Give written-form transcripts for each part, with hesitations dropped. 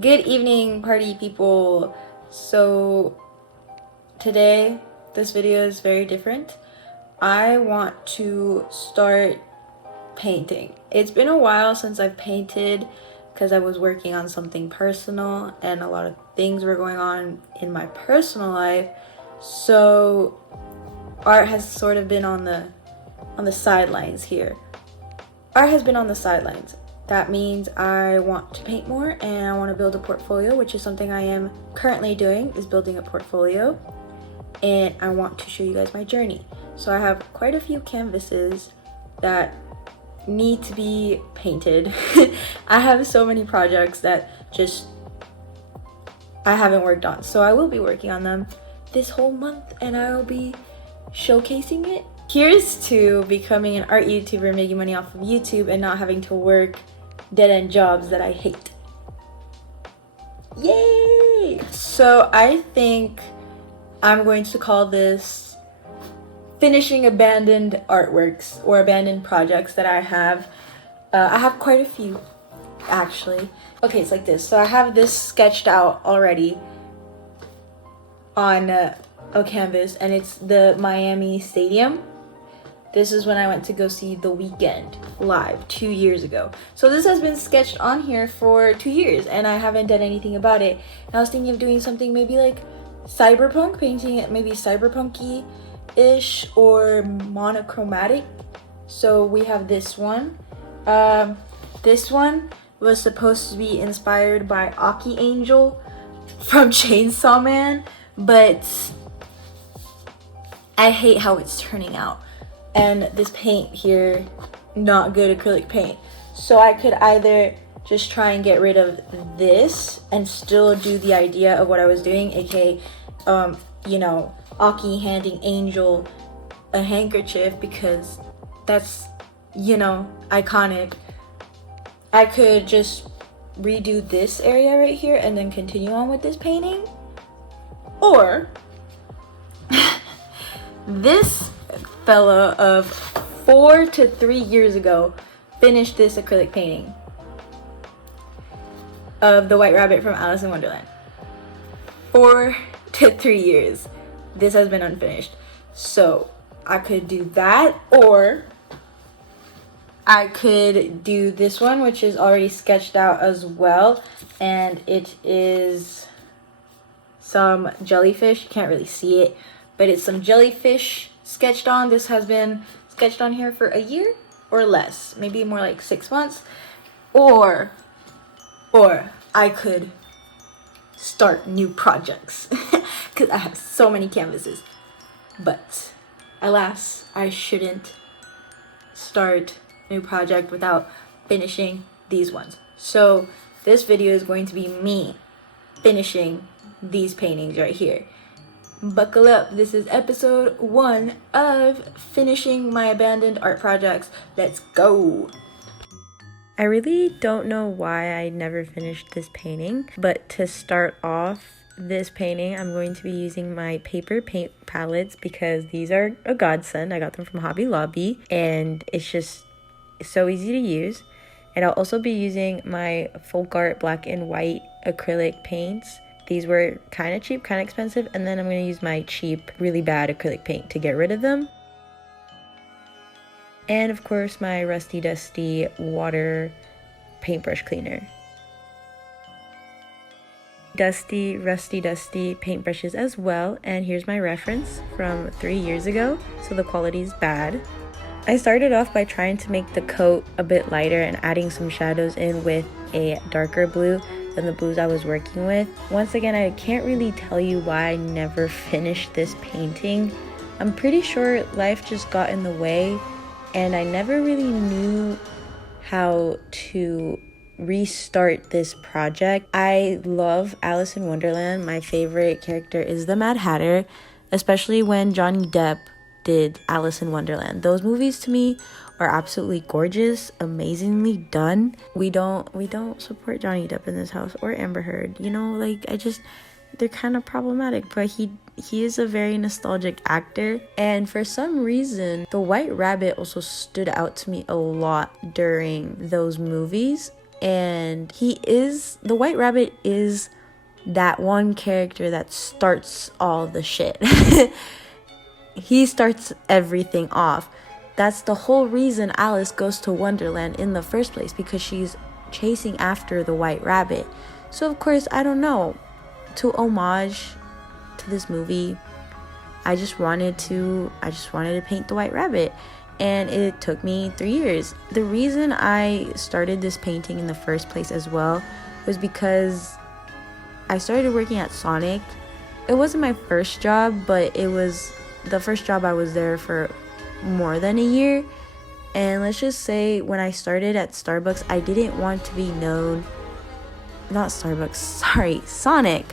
Good evening, party people. So today this video is very different. I want to start painting. It's been a while since I've painted because I was working on something personal and a lot of things were going on in my personal life. So art has sort of been on the sidelines here. Art has been on the sidelines. That means I want to paint more and I want to build a portfolio, which is something I am currently doing, is building a portfolio. And I want to show you guys my journey. So I have quite a few canvases that need to be painted. I have so many projects that just I haven't worked on. So I will be working on them this whole month and I will be showcasing it. Here's to becoming an art YouTuber, making money off of YouTube and not having to work dead-end jobs that I hate. Yay! So I think I'm going to call this finishing abandoned artworks or abandoned projects that I have. I have quite a few, actually. Okay, it's like this. So I have this sketched out already on a canvas, and it's the Miami Stadium. This is when I went to go see The Weeknd live 2 years ago. So this has been sketched on here for 2 years and I haven't done anything about it. And I was thinking of doing something maybe like cyberpunk, painting it maybe cyberpunky-ish or monochromatic. So we have this one. This one was supposed to be inspired by Aki Angel from Chainsaw Man, but I hate how it's turning out. And this paint here, not good acrylic paint. So I could either just try and get rid of this and still do the idea of what I was doing, aka, Aki handing Angel a handkerchief because that's, iconic. I could just redo this area right here and then continue on with this painting. Or this fella of 4 to 3 years ago finished this acrylic painting of the White Rabbit from Alice in Wonderland. 4 to 3 years. This has been unfinished. So I could do that, or I could do this one, which is already sketched out as well, and it is some jellyfish. You can't really see it, but it's some jellyfish sketched on. This has been sketched on here for a year or less, maybe more like 6 months. Or I could start new projects because I have so many canvases. But alas, I shouldn't start a new project without finishing these ones. So this video is going to be me finishing these paintings right here. Buckle up, this is episode 1 of finishing my abandoned art projects. Let's go! I really don't know why I never finished this painting, but to start off this painting, I'm going to be using my paper paint palettes because these are a godsend. I got them from Hobby Lobby and it's just so easy to use. And I'll also be using my folk art black and white acrylic paints. These were kind of cheap, kind of expensive, and then I'm going to use my cheap, really bad acrylic paint to get rid of them. And of course, my rusty dusty water paintbrush cleaner. Dusty, rusty dusty paintbrushes as well, and here's my reference from 3 years ago, so the quality is bad. I started off by trying to make the coat a bit lighter and adding some shadows in with a darker blue than the blues I was working with. Once again, I can't really tell you why I never finished this painting. I'm pretty sure life just got in the way and I never really knew how to restart this project. I love Alice in Wonderland. My favorite character is the Mad Hatter, especially when Johnny Depp did Alice in Wonderland. Those movies to me are absolutely gorgeous, amazingly done. We don't support Johnny Depp in this house or Amber Heard. They're kind of problematic, but he is a very nostalgic actor. And for some reason, the White Rabbit also stood out to me a lot during those movies. And the White Rabbit is that one character that starts all the shit. He starts everything off. That's the whole reason Alice goes to Wonderland in the first place, because she's chasing after the White Rabbit. So of course, I don't know, to homage to this movie, I just wanted to paint the White Rabbit, and it took me 3 years. The reason I started this painting in the first place as well was because I started working at Sonic. It wasn't my first job, but it was the first job I was there for more than a year. And let's just say when I started at Starbucks, I didn't want to be known, not Starbucks, sorry, Sonic.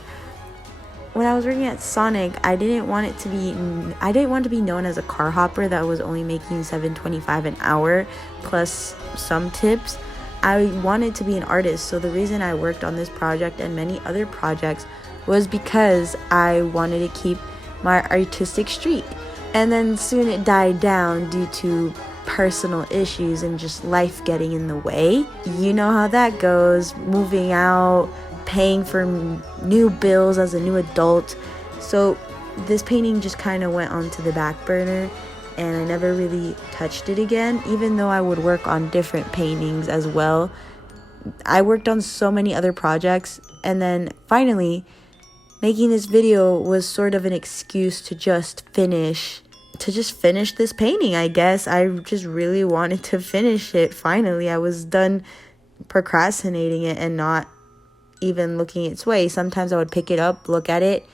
When I was working at Sonic, I didn't want to be known as a car hopper that was only making $7.25 an hour plus some tips. I wanted to be an artist. So the reason I worked on this project and many other projects was because I wanted to keep my artistic streak. And then soon it died down due to personal issues and just life getting in the way. You know how that goes, moving out, paying for new bills as a new adult. So this painting just kind of went onto the back burner, and I never really touched it again, even though I would work on different paintings as well. I worked on so many other projects, and then finally making this video was sort of an excuse to just finish this painting, I guess. I just really wanted to finish it finally. I was done procrastinating it and not even looking its way. Sometimes I would pick it up, look at it,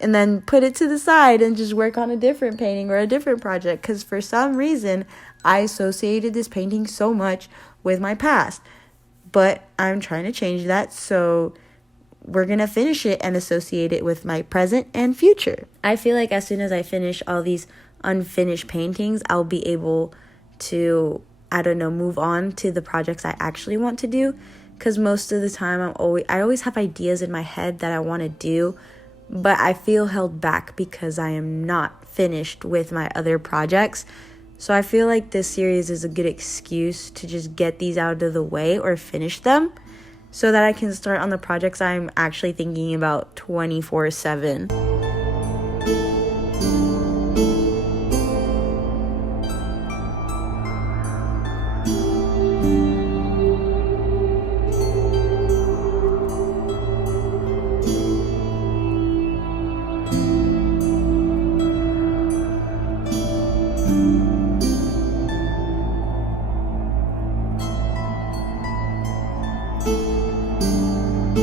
and then put it to the side and just work on a different painting or a different project, because for some reason I associated this painting so much with my past. But I'm trying to change that, so we're gonna finish it and associate it with my present and future. I feel like as soon as I finish all these unfinished paintings, I'll be able to, move on to the projects I actually want to do. Because most of the time I always have ideas in my head that I want to do, but I feel held back because I am not finished with my other projects. So I feel like this series is a good excuse to just get these out of the way or finish them so that I can start on the projects I'm actually thinking about 24/7.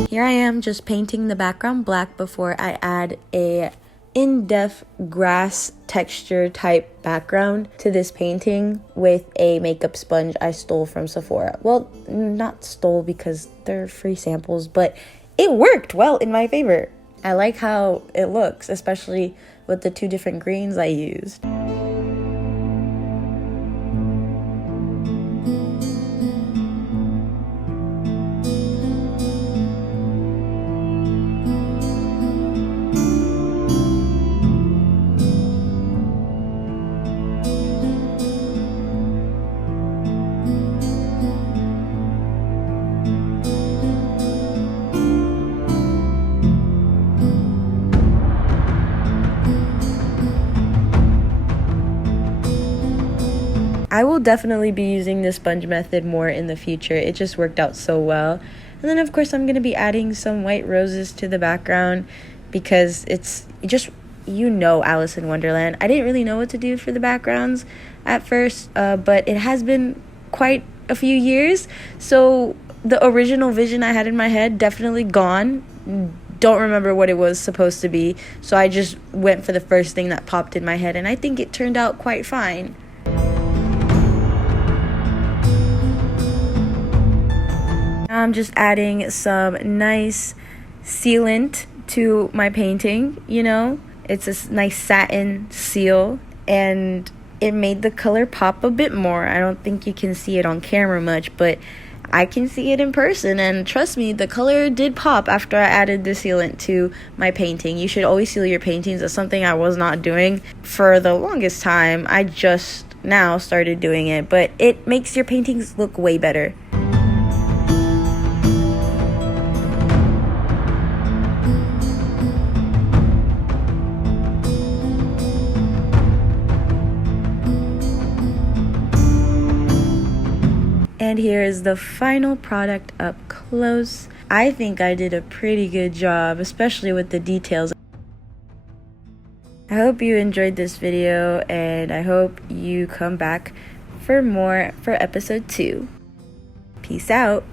Here I am just painting the background black before I add a in-depth grass texture type background to this painting with a makeup sponge I stole from Sephora. Well, not stole because they're free samples, but it worked well in my favor. I like how it looks, especially with the 2 different greens I used. I will definitely be using the sponge method more in the future. It just worked out so well. And then of course I'm going to be adding some white roses to the background because it's just, Alice in Wonderland. I didn't really know what to do for the backgrounds at first, but it has been quite a few years. So the original vision I had in my head definitely gone. Don't remember what it was supposed to be. So I just went for the first thing that popped in my head, and I think it turned out quite fine. I'm just adding some nice sealant to my painting, It's a nice satin seal, and it made the color pop a bit more. I don't think you can see it on camera much, but I can see it in person, and trust me, the color did pop after I added the sealant to my painting. You should always seal your paintings. That's something I was not doing for the longest time. I just now started doing it, but it makes your paintings look way better. here is the final product up close. I think I did a pretty good job, especially with the details. I hope you enjoyed this video, and I hope you come back for more for episode 2. Peace out.